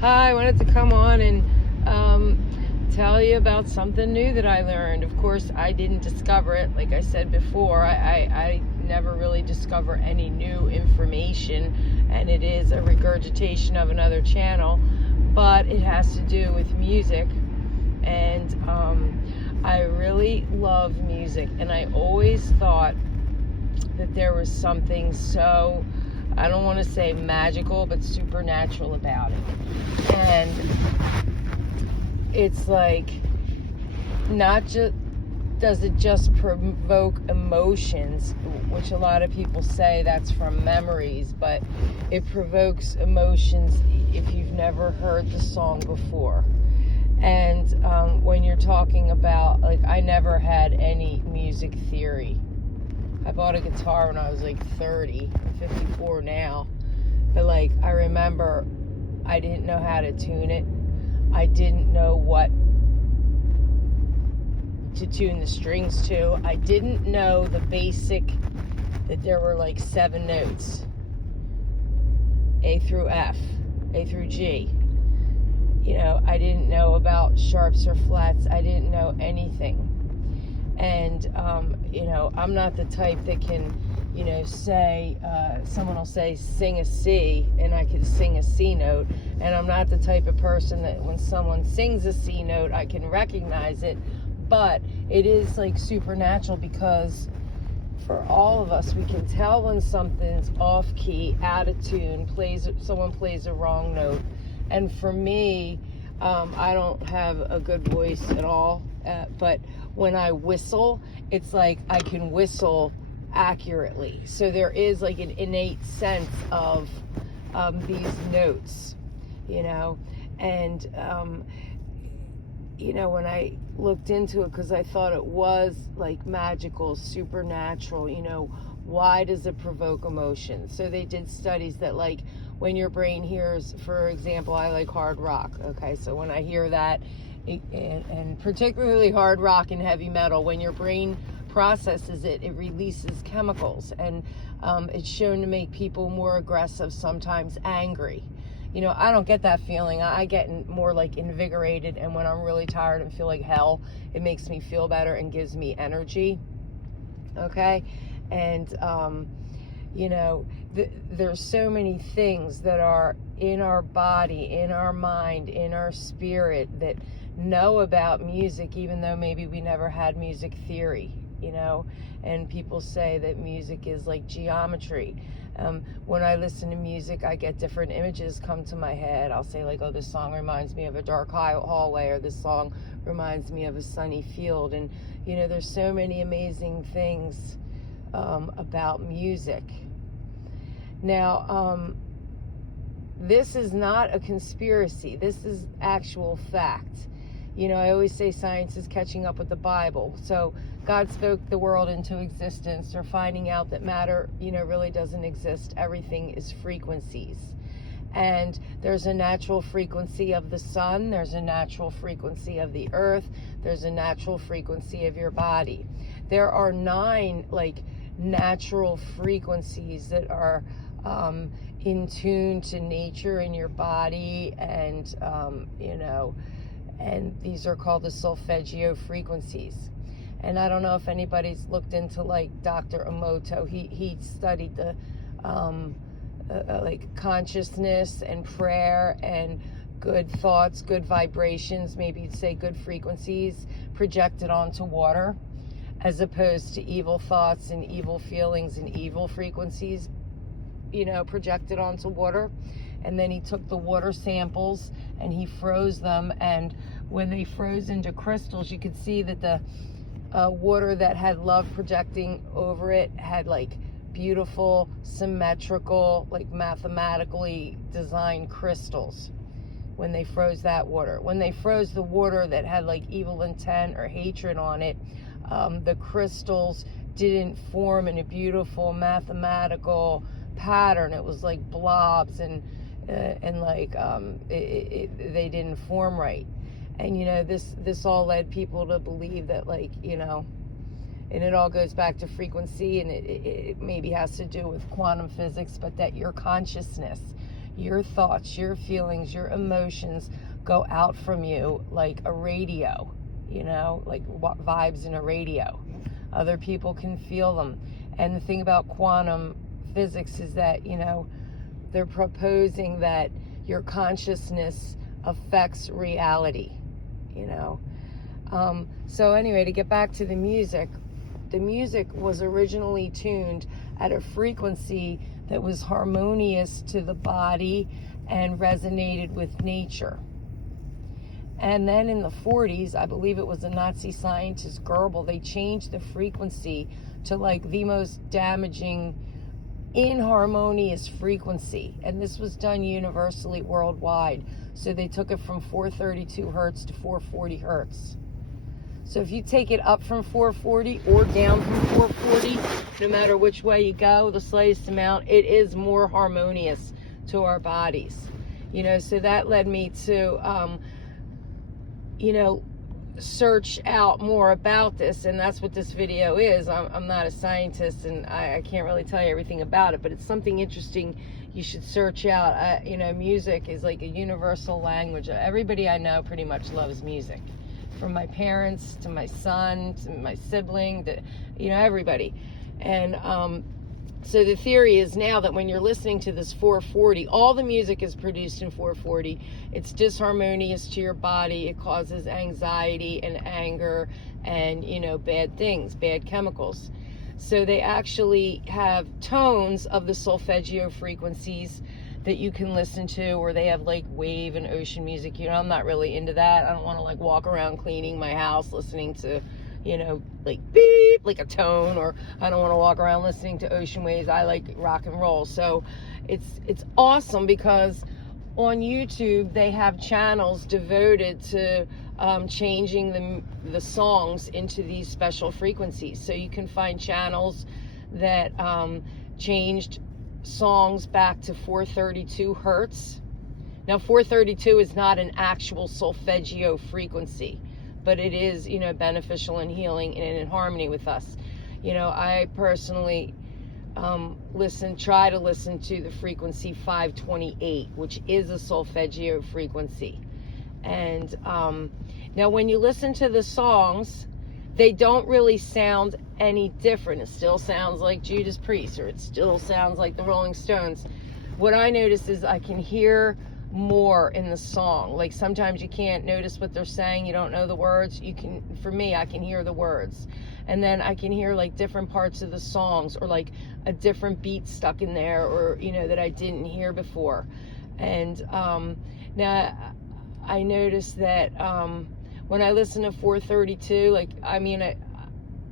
Hi, I wanted to come on and tell you about something new that I learned. Of course, I didn't discover it. Like I said before, I never really discover any new information, and it is a regurgitation of another channel, but it has to do with music. And I really love music, and I always thought that there was something so, I don't want to say magical, but supernatural about it. And it's like, not just does it just provoke emotions, which a lot of people say that's from memories, but it provokes emotions if you've never heard the song before. And when you're talking about, like, I never had any music theory. I bought a guitar when I was like 30. I'm 54 now. But like, I remember I didn't know how to tune it. I didn't know what to tune the strings to. I didn't know the basic, that there were like 7 notes. A through F, A through G. You know, I didn't know about sharps or flats. I didn't know anything. And, you know, I'm not the type that can, you know, say, someone will say, sing a C, and I can sing a C note. And I'm not the type of person that when someone sings a C note, I can recognize it. But it is like supernatural, because for all of us, we can tell when something's off key, out of tune, someone plays a wrong note. And for me, I don't have a good voice at all, but when I whistle, it's like I can whistle accurately. So there is like an innate sense of these notes, you know. And you know, when I looked into it, because I thought it was like magical, supernatural, you know, why does it provoke emotion? So they did studies that, like, when your brain hears, for example, I like hard rock, okay, so when I hear that, and particularly hard rock and heavy metal, when your brain processes it, it releases chemicals, and it's shown to make people more aggressive, sometimes angry. You know, I don't get that feeling. I get more like invigorated, and when I'm really tired and feel like hell, it makes me feel better and gives me energy, okay? And you know, there's so many things that are in our body, in our mind, in our spirit, that know about music, even though maybe we never had music theory, you know. And people say that music is like geometry. When I listen to music, I get different images come to my head. I'll say like, oh, this song reminds me of a dark hallway, or this song reminds me of a sunny field. And, you know, there's so many amazing things about music. Now, this is not a conspiracy. This is actual fact. You know, I always say science is catching up with the Bible. So God spoke the world into existence. They're finding out that matter, you know, really doesn't exist. Everything is frequencies. And there's a natural frequency of the sun. There's a natural frequency of the earth. There's a natural frequency of your body. There are 9, like, natural frequencies that are in tune to nature in your body. And, you know, and these are called the solfeggio frequencies. And I don't know if anybody's looked into, like, Dr. Emoto. He studied the like consciousness and prayer and good thoughts, good vibrations, maybe you'd say good frequencies projected onto water, as opposed to evil thoughts and evil feelings and evil frequencies, you know, projected onto water. And then he took the water samples and he froze them, and when they froze into crystals, you could see that the water that had love projecting over it had like beautiful, symmetrical, like mathematically designed crystals when they froze that water. When they froze the water that had like evil intent or hatred on it, the crystals didn't form in a beautiful mathematical pattern. It was like blobs, and like they didn't form right. And you know, this all led people to believe that, like, you know, and it all goes back to frequency, and it maybe has to do with quantum physics, but that your consciousness, your thoughts, your feelings, your emotions go out from you like a radio, you know, like vibes in a radio. Other people can feel them. And the thing about quantum physics is that, you know, they're proposing that your consciousness affects reality, you know. So anyway, to get back to the music was originally tuned at a frequency that was harmonious to the body and resonated with nature. And then in the 40s, I believe it was a Nazi scientist, Goebbels, they changed the frequency to like the most damaging, inharmonious frequency. And this was done universally worldwide. So they took it from 432 hertz to 440 hertz. So if you take it up from 440 or down from 440, no matter which way you go, the slightest amount, it is more harmonious to our bodies. You know, so that led me to, you know, search out more about this, and that's what this video is. I'm not a scientist, and I can't really tell you everything about it, but it's something interesting you should search out. You know, music is like a universal language. Everybody I know pretty much loves music, from my parents to my son to my sibling to, you know, everybody. And so the theory is now that when you're listening to this 440, all the music is produced in 440. It's disharmonious to your body. It causes anxiety and anger and, you know, bad things, bad chemicals. So they actually have tones of the solfeggio frequencies that you can listen to, or they have like wave and ocean music. You know, I'm not really into that. I don't want to like walk around cleaning my house listening to, you know, like beep, like a tone, or I don't want to walk around listening to ocean waves. I like rock and roll. So it's awesome because on YouTube they have channels devoted to changing the songs into these special frequencies. So you can find channels that changed songs back to 432 hertz. Now 432 is not an actual solfeggio frequency, but it is, you know, beneficial and healing and in harmony with us. You know, I personally try to listen to the frequency 528, which is a solfeggio frequency. And now when you listen to the songs, they don't really sound any different. It still sounds like Judas Priest, or it still sounds like the Rolling Stones. What I notice is I can hear more in the song. Like sometimes you can't notice what they're saying, you don't know the words. You can, for me, I can hear the words, and then I can hear like different parts of the songs, or like a different beat stuck in there, or, you know, that I didn't hear before. And now I noticed that when I listen to 432, like, I mean,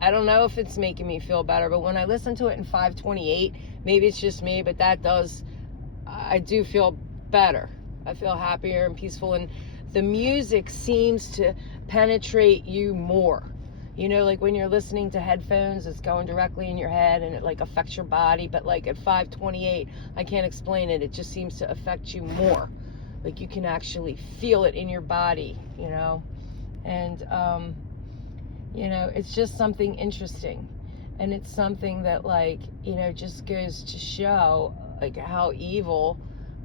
I don't know if it's making me feel better, but when I listen to it in 528, maybe it's just me, but I do feel better. I feel happier and peaceful, and the music seems to penetrate you more. You know, like when you're listening to headphones, it's going directly in your head and it like affects your body, but like at 528, I can't explain it. It just seems to affect you more. Like you can actually feel it in your body, you know, and, you know, it's just something interesting. And it's something that, like, you know, just goes to show like how evil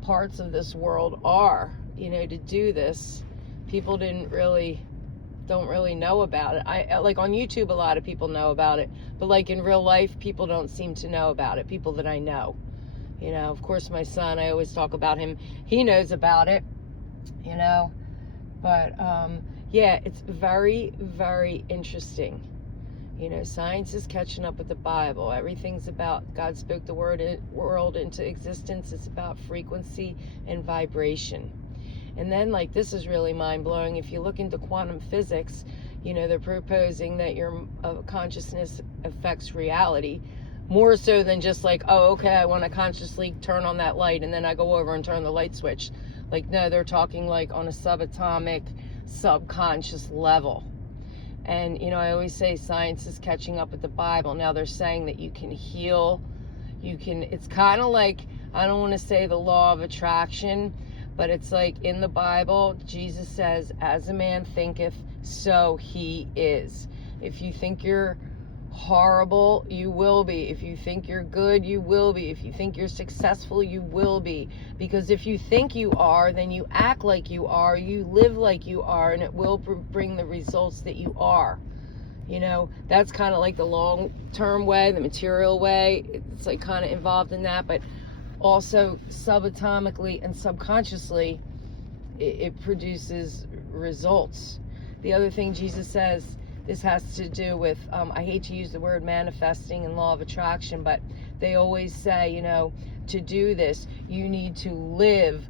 parts of this world are, you know, to do this. People don't really know about it. I like on YouTube, a lot of people know about it, but like in real life, people don't seem to know about it. People that I know, you know, of course, my son, I always talk about him. He knows about it, you know, but yeah, it's very, very interesting. You know, science is catching up with the Bible. Everything's about God spoke the world into existence. It's about frequency and vibration. And then, like, this is really mind-blowing. If you look into quantum physics, you know, they're proposing that your consciousness affects reality more so than just like, oh, okay, I want to consciously turn on that light and then I go over and turn the light switch. Like, no, they're talking like on a subatomic, subconscious level. And, you know, I always say science is catching up with the Bible. Now they're saying that you can heal. It's kind of like, I don't want to say the law of attraction, but it's like in the Bible, Jesus says, as a man thinketh, so he is. If you think you're horrible, you will be. If you think you're good, you will be. If you think you're successful, you will be. Because if you think you are, then you act like you are, you live like you are, and it will bring the results that you are. You know, that's kind of like the long-term way, the material way. It's like kind of involved in that, but also subatomically and subconsciously, it produces results. The other thing Jesus says, this has to do with, I hate to use the word manifesting and law of attraction, but they always say, you know, to do this, you need to live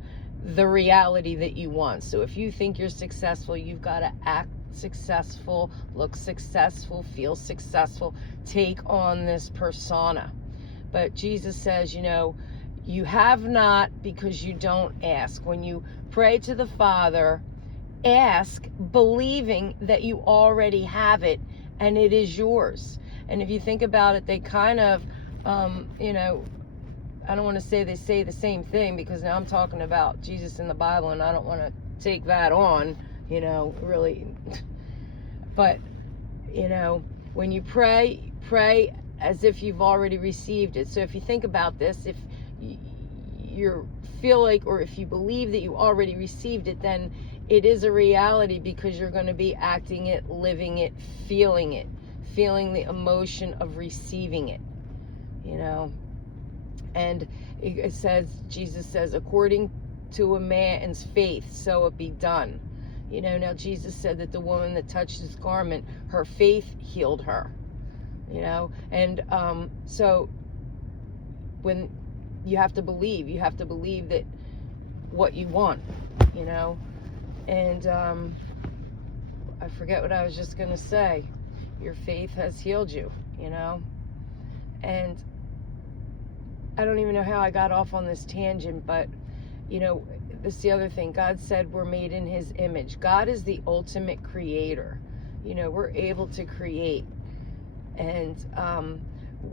the reality that you want. So if you think you're successful, you've got to act successful, look successful, feel successful, take on this persona. But Jesus says, you know, you have not because you don't ask. When you pray to the Father, ask believing that you already have it and it is yours. And if you think about it, they kind of, you know, I don't want to say they say the same thing, because now I'm talking about Jesus in the Bible and I don't want to take that on, you know, really. But, you know, when you pray as if you've already received it. So if you think about this, if you feel like, or if you believe that you already received it, then it is a reality, because you're going to be acting it, living it, feeling the emotion of receiving it, you know. And it says, Jesus says, according to a man's faith, so it be done. You know, now Jesus said that the woman that touched his garment, her faith healed her, you know. And so when you have to believe that what you want, you know. And I forget what I was just going to say. Your faith has healed you, you know. And I don't even know how I got off on this tangent, but, you know, this is the other thing. God said we're made in his image. God is the ultimate creator. You know, we're able to create. And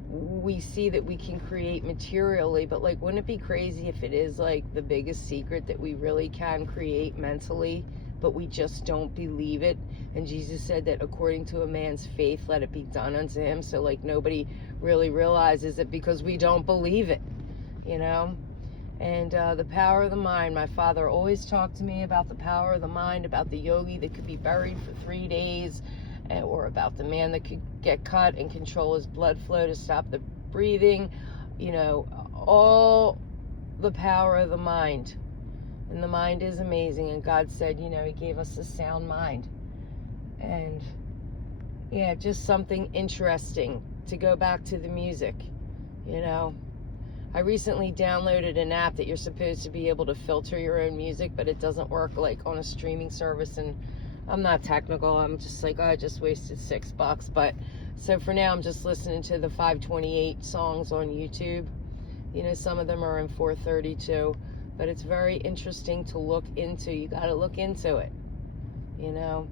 we see that we can create materially, but, like, wouldn't it be crazy if it is, like, the biggest secret that we really can create mentally, but we just don't believe it? And Jesus said that according to a man's faith, let it be done unto him. So, like, nobody really realizes it because we don't believe it, you know. And the power of the mind. My father always talked to me about the power of the mind, about the yogi that could be buried for 3 days, or about the man that could get cut and control his blood flow to stop the breathing. You know, all the power of the mind. And the mind is amazing. And God said, you know, he gave us a sound mind. And yeah, just something interesting to go back to the music, you know. I recently downloaded an app that you're supposed to be able to filter your own music, but it doesn't work like on a streaming service. And I'm not technical. I'm just like, oh, I just wasted $6. But so for now, I'm just listening to the 528 songs on YouTube. You know, some of them are in 432, but it's very interesting to look into. You got to look into it, you know.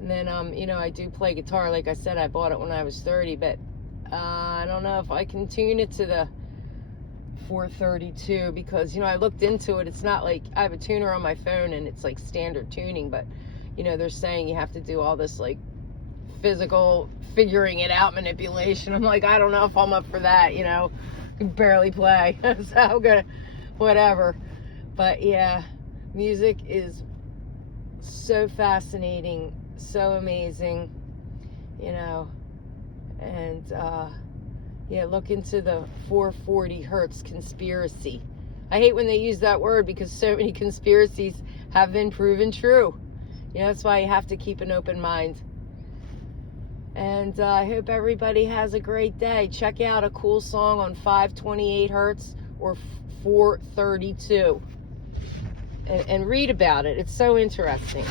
And then, you know, I do play guitar. Like I said, I bought it when I was 30, but I don't know if I can tune it to the 432, because, you know, I looked into it. It's not like I have a tuner on my phone and it's like standard tuning, but, you know, they're saying you have to do all this like physical figuring it out manipulation. I'm like, I don't know if I'm up for that, you know. I can barely play. So I'm gonna, whatever. But yeah, music is so fascinating, so amazing, you know. And yeah, look into the 440 hertz conspiracy. I hate when they use that word, because so many conspiracies have been proven true. You know, that's why you have to keep an open mind. And I hope everybody has a great day. Check out a cool song on 528 hertz or 432. And read about it. It's so interesting.